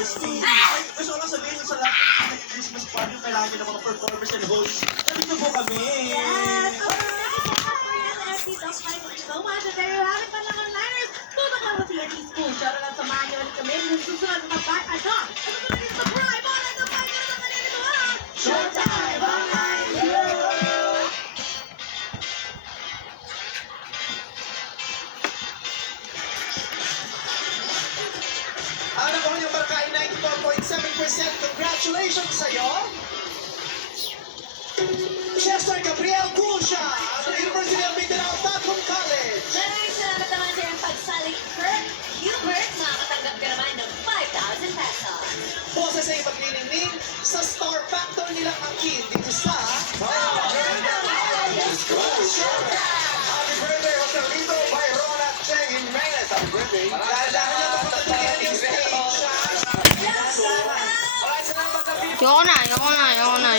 Christine. Gusto ko lang sabihin sa lahat ng Christmas party yung kailangan ng mga performers and hosts. Nandito po kami. Yes! So much, and there you have it, mga liners. Tutok lang sa TNT School. Shout out sa mga ulit kami. Yung susunod na back at on. Ano ba naging sa Prime? All at the fight na naman nito ha! Showtime! Online Hero! Ano po yung Barkay 94.7%? Congratulations sa'yo! Chester Gabriel Gusha ng University of Mindanao Tacom College. Maraming salamat naman sa iyong pagsalik, Kurt Hubert. Makakatanggap ka naman ng 5,000 pesos. Boses ay maglilingning sa Star Factor nilang angkin dito sa Happy birthday, Joselito Byron at Cheng Jimenez. Happy birthday. Dahil lang na mapapagpilihan yung stage. Yes! Ayoko na.